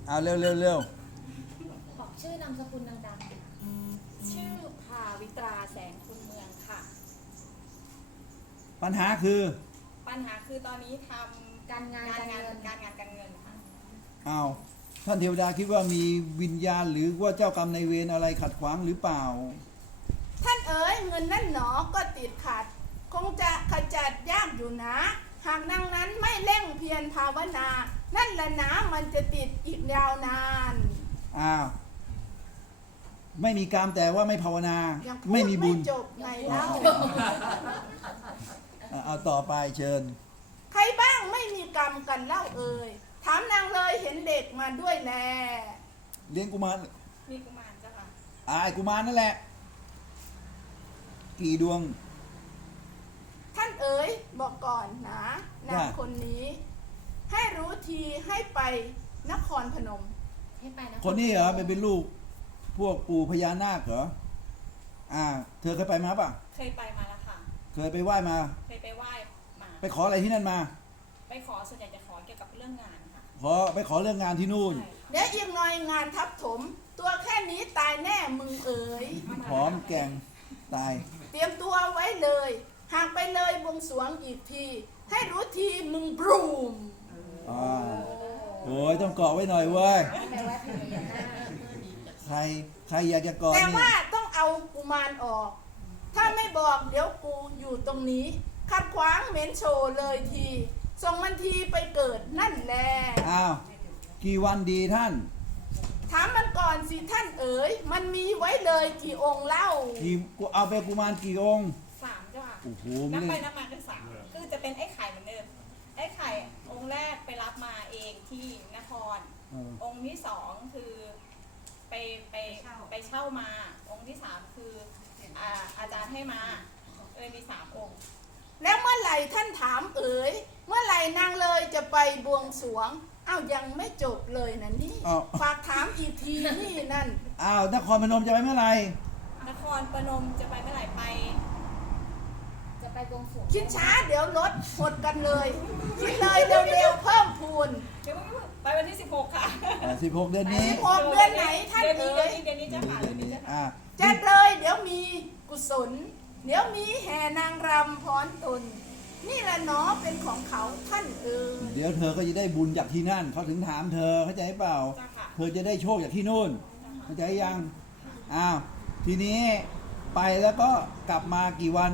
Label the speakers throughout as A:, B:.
A: เอาเร็วเร็วเร็ว
B: บอกชื่อนามสกุลดังๆค่ะ
C: ชื่อภาวิตราแสงคุณเมืองค่ะ
A: ปัญหาคือ
C: ปัญหาคือตอนนี้ทำ
B: การงานการเงิน
C: การเงินค่ะ
A: เอาท่านเทวดาคิดว่ามีวิญญาณหรือว่าเจ้ากรรมนายเวรอะไรขัดขวางหรือเปล่า
D: ท่านเอ๋ยเงินนั่นหนอก็ติดขัด คงจะขจัดยากอยู่นะ หากนางนั้นไม่เร่งเพียรภาวนา นั่นแหละนะมันจะติดอีกยาวนาน
A: อ้าวไม่มีกรรมแต่ว่าไม่ภาวนา
D: ยังพูด
A: ไม่มีบุญ
D: จบในเล่า
A: เอาต่อไปเชิญ
D: ใครบ้างไม่มีกรรมกันเล่าเอ่ยถามนางเลยเห็นเด็กมาด้วยแล
A: เลี้ยงกุมาร
C: มีกุมารเจ้าค่ะ
A: ไอ้กุมารนั่นแหละ กี่ดวง
D: ท่านเอ๋ยบอกก่อนนะนาง
A: ว่า
D: คนนี้ ให้รู้ทีให้ไปนครพนม
B: ให้ไปนะ
A: คนนี้เหรอเป็นลูกพวกปู่พญานาคเหรอเธอเคยไปมาป่ะ
C: เคยไปมาแล้วค่ะ
A: เคยไปไหว้มา
C: เคยไปไหว้มา
A: ไปขออะไรที่นั่นมา
C: ไปขอส่วนใหญ่จะขอเกี่ยวกับเรื่องงานค่ะ
A: ไปขอเรื่องงานที่นู่น
C: ใช่ค่ะ
D: เดี๋ยวอีกหน่อยงานทับถม ตัวแค่นี้ตายแน่มึงเอ๋ย
A: ผอมแกงตาย
D: เตรียมตัวไว้เลย หากไปเลยบวงสรวงอีกที ให้รู้ทีมึงบรูม
A: โอ้ยต้องเกาะไว้หน่อยเว้ย
B: ไปวัดพญานาค
A: ใครอยากจะเกาะ
D: แต่
A: นี่
D: ว่าต้องเอากุมารออก ถ้าไม่บอกเดี๋ยวกูอยู่ตรงนี้ ขัดขวางเหม็นโชว์เลยที ส่งมันทีไปเกิดนั่นแหละ
A: อ้าวกี่วันดีท่าน
D: ถามมันก่อนสิท่านเอ๋ย มันมีไว้เลยกี่องค์เล่า
A: กูเอาไปกุมารกี่องค์
C: 3เจ้าค่ะ
A: โอ้โห
C: นั
A: ไม่
C: บไป
A: ได้
C: นับมาคือ3คือจะเป็นไอ้ไข่เหมือนเดิม ไอ้ไข่องค์แรกไปรับมาเองที่นคร องค์ที่2คือไปไปเช่ามา องค์ที่3คืออาจารย์ให้มาเลยมี3องค์
D: แล้วเมื่อไหร่ท่านถามเอ๋ย เมื่อไหร่นางเลยจะไปบวงสรวง อ้าวยังไม่จบเลยนะนี่ ฝากถามอีกทีนี่นั่น
A: อ้าวนครพนมจะไปเมื่อไหร่
C: นครพนมจะไปเมื่อไหร่ไป
B: จะไปบวงสรวง
D: คิดช้าเดี๋ยวลดหดกันเลย คิดเลยเร็วๆเพิ่มพูน
C: เดี๋ยวไปวันที่16ค่ะ
A: 16 เดือนนี้
D: 16 เดือนไหนท่าน
C: เดือนนี้
D: เอ๋ย
C: เดือนนี้จะผ่านเดือนนี้จะผ่าน
A: อ่า
D: จัดเลยเดี๋ยวมีกุศล เดี๋ยวมีแห่นางรำพรตน นี่แหละเนาะเป็นของเขาท่านเอ๋ย
A: เดี๋ยวเธอก็จะได้บุญจากที่นั่นเขาถึงถามเธอเข้าใจเปล่า
C: จ้าค่ะ
A: เธอจะได้โชคจากที่นู่นเข้าใจยังอ้าวทีนี้ไปแล้วก็กลับมากี่วัน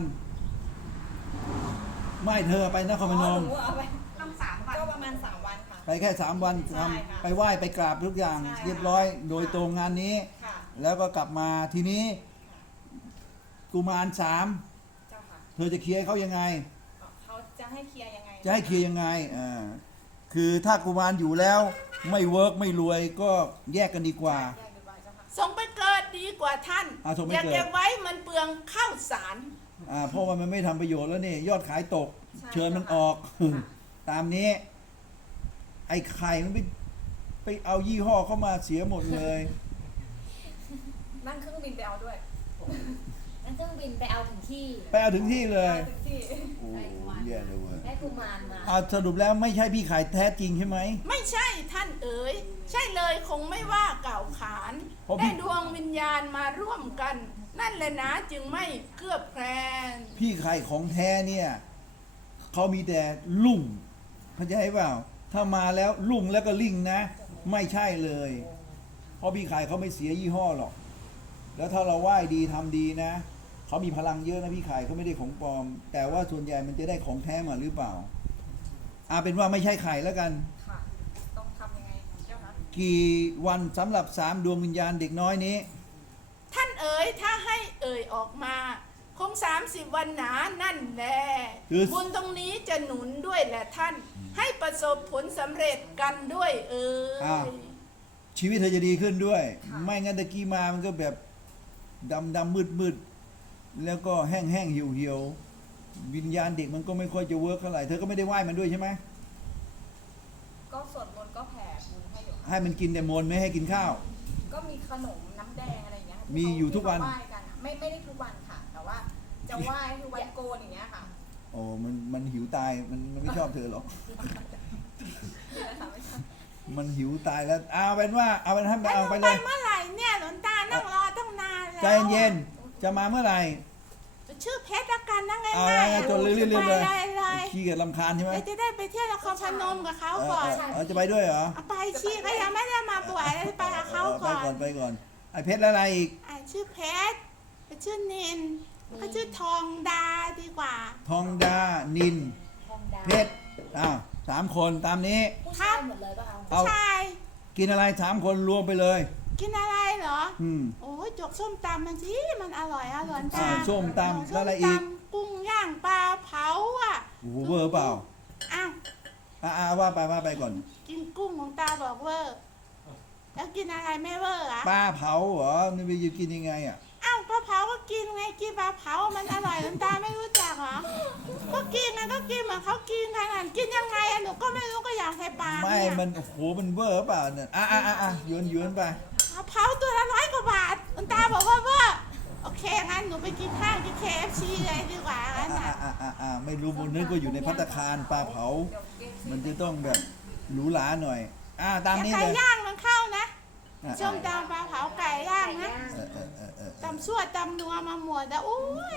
A: ไม่เธอไปนครพนม
C: หนูเอาไป
D: ต้อง3 วัน
C: ก็ประมาณ3วันค่ะ
A: ไปแค่3 วัน
C: ใช่ค่ะ
A: ทำไปไหว้ไปกราบทุกอย่าง
C: ใช่ค่ะ
A: เรียบร้อย โดยตรงงานนี้
C: ค่ะ
A: แล้วก็กลับมาทีนี้กุมาร3
C: เจ้าค่ะ
A: เธอจะเคลียร์ให้เขายังไง
C: เขาจะให้เคลียร์ยังไง
A: จะให้เคลียร์ยังไงคือถ้ากุมารอยู่แล้วไม่เวิร์กไม่รวยก็แยกกันดีกว่า
C: แยกดีกว่าเจ้าค่ะ
D: ส่งไปเกิดดีกว่าท่าน
A: ส่งไป
D: อย่า
A: เกิด
D: เก็บไว้มันเปลืองข้าวสาร
A: เพราะว่ามันไม่ทำประโยชน์แล้วนี่ยอดขายตก
C: ใช่
A: เชิญมันออก ตามนี้ ไอ้ไข่มันไปเอายี่ห้อเข้ามาเสียหมดเลย
C: นั่งเครื่องบินไปเอาด้วย
B: นั่งเครื่องบินไปเอาถึงที่
A: ไปเอาถึงที่เลย
C: เอาถึงที่
A: โอ้แย่เลยเว้ย
B: ได้กุมารมา
A: สรุปแล้วไม่ใช่พี่ไข่แท้จริงใช่ไหม
D: ไม่ใช่ท่านเอ๋ย ใช่เลยคงไม่ว่ากล่าวขาน
A: เพราะพี่
D: ได้ดวงวิญญาณมาร่วมกัน นั่นแหละนะจึงไม่เกือบแคลน
A: พี่ไข่ของแท้เนี่ยเขามีแต่ลุ่งเข้าใจเปล่าถ้ามาแล้วลุ่งแล้วก็ลิ่งนะ ไม่ใช่เลย เพราะพี่ไข่เขาไม่เสียยี่ห้อหรอก แล้วถ้าเราไหว้ดีทำดีนะเขามีพลังเยอะนะพี่ไข่เขาไม่ได้ของปลอม แต่ว่าส่วนใหญ่มันจะได้ของแท้มาหรือเปล่าเป็นว่าไม่ใช่ไข่แล้วกัน
C: ค่ะ ต้องทำยังไงเจ้าคะ
A: กี่วันสำหรับ3 ดวงวิญญาณเด็กน้อยนี้
D: ท่านเอ๋ยถ้าให้เอ่ยออกมา คง30 วันหนานั่นแหละ
A: คือ
D: บุญตรงนี้จะหนุนด้วยแหละท่าน ให้ประสบผลสำเร็จกันด้วยเอ๋
A: อ้าว
D: ย
A: ชีวิตเธอจะดีขึ้นด้วย ไม่งั้นตะกี้มามันก็แบบดำมืดแล้วก็แห้งเหี่ยววิญญาณเด็กมันก็ไม่ค่อยจะเวิร์กเท่าไหร่เธอก็ไม่ได้ไหว้มันด้วยใช่ไหม
C: ก็สวดมนต์ก็แผ่บุญให้อยู่
A: ให้มันกินแต่มนต์ไม่ให้กินข้าว
C: ก็มีขนมน้ำแดงอะไรอย่างเงี้ย
A: มีอยู่ทุกวัน
C: ที่เขาไหว้กันอะไม่ได้ทุกวันค่ะ แต่ว่าจะไหว้คือวันโกนอย่างเงี้ยค่ะ
A: โอ้มันหิวตายมันไม่ชอบเธอหรอก
C: นี่แหละค่ะไม่ใช่
A: มันหิวตายแล้วเอาเป็นว่าเอาเป็นให้เอาไป
D: ไป
A: เลย
D: เมื่อไหร่เนี่ยหลวงตานั่งรอตั้งนานแล้ว
A: ใจเย็นจะมาเมื่อไหร่
D: ชื่อเพชรละกันนะไง
A: เอา
D: ง่าย
A: ไงจดเรื่อยๆเลย
D: ไปเลย
A: ขี้เกียจรำคาญใช่ไหม
D: เดี๋ยวจะได้ไปเที่ยวนครพนมกับเขาก่อน
A: จะไปด้วยเหรอ
D: เอาไปชีก็ยังไม่ได้มาบวชเลยไปกับเขาก่อน
A: ไปก่อนไอ้เพชรแล้วอะไรอีก
D: ชื่อเพชรชื่อนินก็ชื่อทองดาดีกว่า
A: ทองดานิน
B: ทองดา
A: เพชร3 คนตามนี้
B: ผู้ชายหมดเลยป่ะคะ
A: เอา
D: ใช่
A: กินอะไร3 คนรวมไปเลย
D: กินอะไรเหรอ
A: อืม
D: โอ้ยจกส้มตำมันสิมันอร่อยตา
A: ส้มตำแล้วอะไรอีก
D: กุ้งย่างปลาเผาอ่ะ
A: โอ้โหเวอร์เปล่า
D: อ้าว
A: ว่าไปก่อน
D: กินกุ้งของตาบอกเวอร์แล้วกินอะไรไม่เวอร์อ่ะ
A: ปลาเผาเหรอนี่ไปยืนกินยังไงอ่ะ
D: อ้าวปลาเผาก็กินไงกินปลาเผามันอร่อยตาไม่รู้จักเหรอก็กินไงก็กินเหมือนเขากินขนาดกินยังไงอะหนูก็ไม่รู้ก็อยากใส่ปาก
A: ไม่
D: เนี่ย
A: มันโอ้โหมันเวอร์เปล่าเนี่ยโยนไป
D: เผาตัวละ100 กว่าบาทคุณตาบอกว่าเวอร์โอเคงั้นหนูไปกินข้าวที่ KFC เลยดีกว่างั้นน่ะ
A: ไม่รู้บนนึกก็อยู่ในภัตตาคารปลาเผา มันจะต้องแบบหรูหราหน่อยตาม
D: แต่
A: นี้
D: ไก่
A: เลย
D: ย่างมันเข้านะ
A: อ่ะ
D: ส้มตำปลาเผาไก่ย่างนะ
A: เออ
D: ตำซั่วตำนัวมาหมดแล้วโอ้ย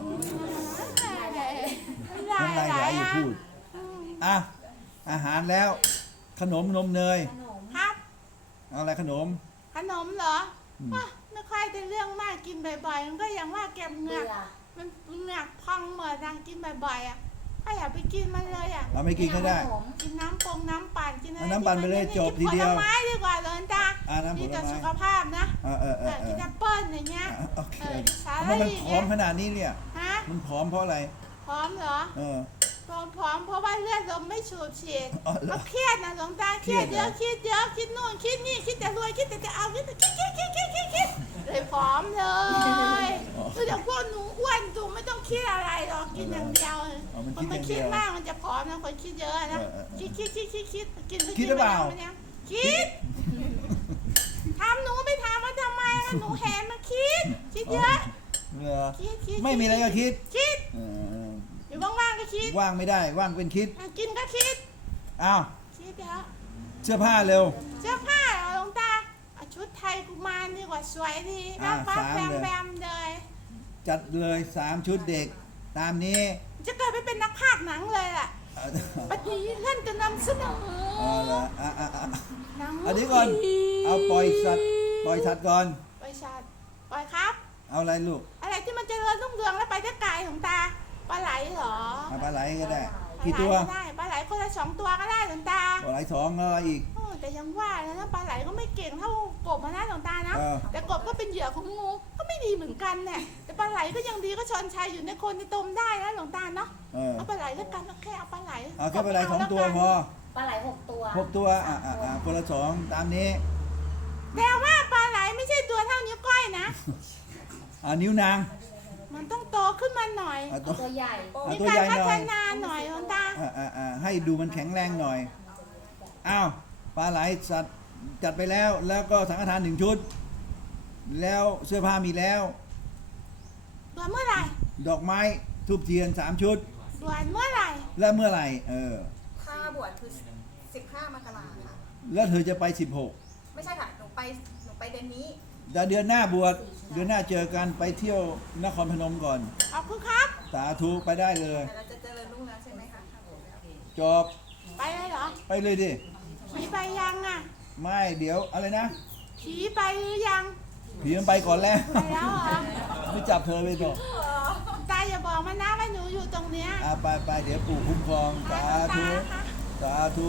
A: น้ำลายไหลอย่าพูดอาหารแล้วขนมนมเนย
B: ขนม
D: ครับ
A: เอาอะไรขนม
D: ขนมเหรอไม่ค่อยจะเรื่องมากกินบ่อยๆมันก็ยังว่าแกมเหงื
B: เบื่
D: อก
B: อ
D: มันเหงือกพองหมดดังกินบ่อยๆอ่ะก็อย่าไปกินมันเลยอ่ะ
A: เราไม่กินก็ได้
B: ขนม
D: กินน้ำน้ำปั่นกินอะไร
A: เอาน้ำปั่นไปเลย
D: ที่
A: จบทีเดียว
D: กินผลไม้ดีกว่าเลยจ้า
A: น้ำผ
D: ดี
A: ล
D: ต่อ
A: ไม้
D: สุขภาพนะ กินแอปเปิ้ลอย่างเงี้ย
A: โอเค
D: สา
A: ทำไม
D: ลี่
A: มันผอมขนาดนี้เนี่ย
D: ฮะ
A: มันผอมเพราะอะไร
D: พร้อมเหรอ พร้อมเพราะว่าเลือดลมไม่สูบฉีด
A: อ๋อเหรอ
D: เขาเครียดนะหลวงตาเครียด
A: เครี
D: เย
A: ยด
D: อะ
A: เหรอ
D: คิดเยอะคิดนู่นคิดนี่คิดแต่รวยคิดแต่จะเอาคิดเลยพร้อมเลยคืออย่างพวกหนูอ้วนจูไม่ต้องคิดอะไรหรอกกินอย่างเดียวคนไม่คิดมากมันจะผอมนะคนคิดเยอะนะคิดกิน
A: คิดหรือเปล่า
D: คิดทำหนูไม่ทำมันทำไมหนูแหนมาคิดเยอะ
A: เหรอ
D: คิด
A: ไม่มีอะไรก็คิด
D: คิด
A: เออ
D: อยู่ว่างๆก็คิด
A: ว่างไม่ได้ว่างเป็นคิด
D: กินก็คิด
A: อ้าว
D: คิดแล้ว
A: เสื้อผ้าเร็ว
D: เสื้อผ้าเหรอหลวงตาเอาชุดไทยกุมารดีกว่าสวยดี
A: อ่า
D: ฟ้า
A: สามเลย
D: แบมเลย
A: จัดเลย3 ชุดเด็ก ตามนี้
D: จะเกิดไปเป็นนักพากย์หนังเลยล่ะ
A: เอา
D: วันนี้เล่นจะนำเสนอ
A: ละ
D: หนัง
A: อันนี้ก่อนเอาปล่อยสัตว์ก่อน
D: ปล่อยชัดปล่อยครับ
A: เอาอะไรลูก
D: อะไรที่มันเจริญรุ่งเรืองแล้วไปได้ไกลของตาปลาไหลเหรอ
A: เอาปลาไหลก็ได้
D: ปลา
A: กี่
D: ไหล
A: ตัว
D: ก็ได้ปลาไหลคนละ2 ตัวก็ได้หลวงตา
A: ปลาไหล2แล้วอะไรอีก
D: โอ้แต่ยังว่านะปลาไหลก็ไม่เก่งเท่ากบนะหลวงตานะ
A: เออ
D: แต่กบก็เป็นเหยื่อของงูก็ไม่ดีเหมือนกันเนี่ยแต่ปลาไหลก็ยังดีก็ชนชัยอยู่ในคนในตมได้นะหลวงตาเนาะ เอาปลาไหลแล้วกันเอาแค่เอาปลาไหล
A: เอาแค่ปลาไหล2 ตัวพอ
B: ปลาไหล6 ตัว
A: 6 ตัวคนละ2ตามนี้
D: แต่ว่าปลาไหลไม่ใช่ตัวเท่านิ้วก้อยนะ
A: นิ้วนาง
D: มันต้องโตขึ้นมาหน่อย
A: เอา
B: ตัวใหญ่
A: เอา
D: มี
A: ตัว
D: การ
A: ใหญ่
D: พั
A: หน่
D: ฒ
A: อย
D: นาหน่อยหลวงตา
A: ให้ดูมันแข็งแรงหน่อยอ้าวปลาไหลสัตว์จัดไปแล้วก็สังฆทาน1 ชุด แล้วเสื้อผ้ามีแล้ว
D: ด่วนเมื่อไหร่
A: ดอกไม้ทูบเทียน3 ชุด
D: ด่วนเมื่อไหร่
A: แล้วเมื่อไหร่
C: ค่าบวชคือ15 มกราค่ะ
A: แล้วเธอจะไป
C: ไม่ใช่ค่ะหนูไปเดือนนี้
A: 16แต่เดือนหน้าบวชเดือนหน้าเจอกันไปเที่ยวนครพนมก่อน
D: ขอบคุณครับ
A: สาธุไปได้เลย
C: แต่เราจะเจริญรุ่งเรืองใช่ไหมคะ
A: จบ
D: ไปเลยเหรอ
A: ไปเลยดิ
D: ผีไปยังอ่ะ
A: ไม่เดี๋ยวอะไรนะ
D: ผีไปหรือยัง
A: ผีมันไปก่อนแล้ว
D: ไปแล้วเหรอ
A: ไม่จับเธอไปต่อ
D: ตาอย่าบอกมันนะว่าหนูอยู่ตรงเนี้ย
A: ไปเดี๋ยวปู่คุ้มครองสาธุ
D: ค่ะ
A: สาธุ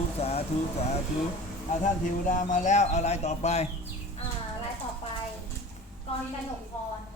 A: ท่านเทวดามาแล้วอะไรต่อไป
B: รายต่อไปกรกนกพรค่ะ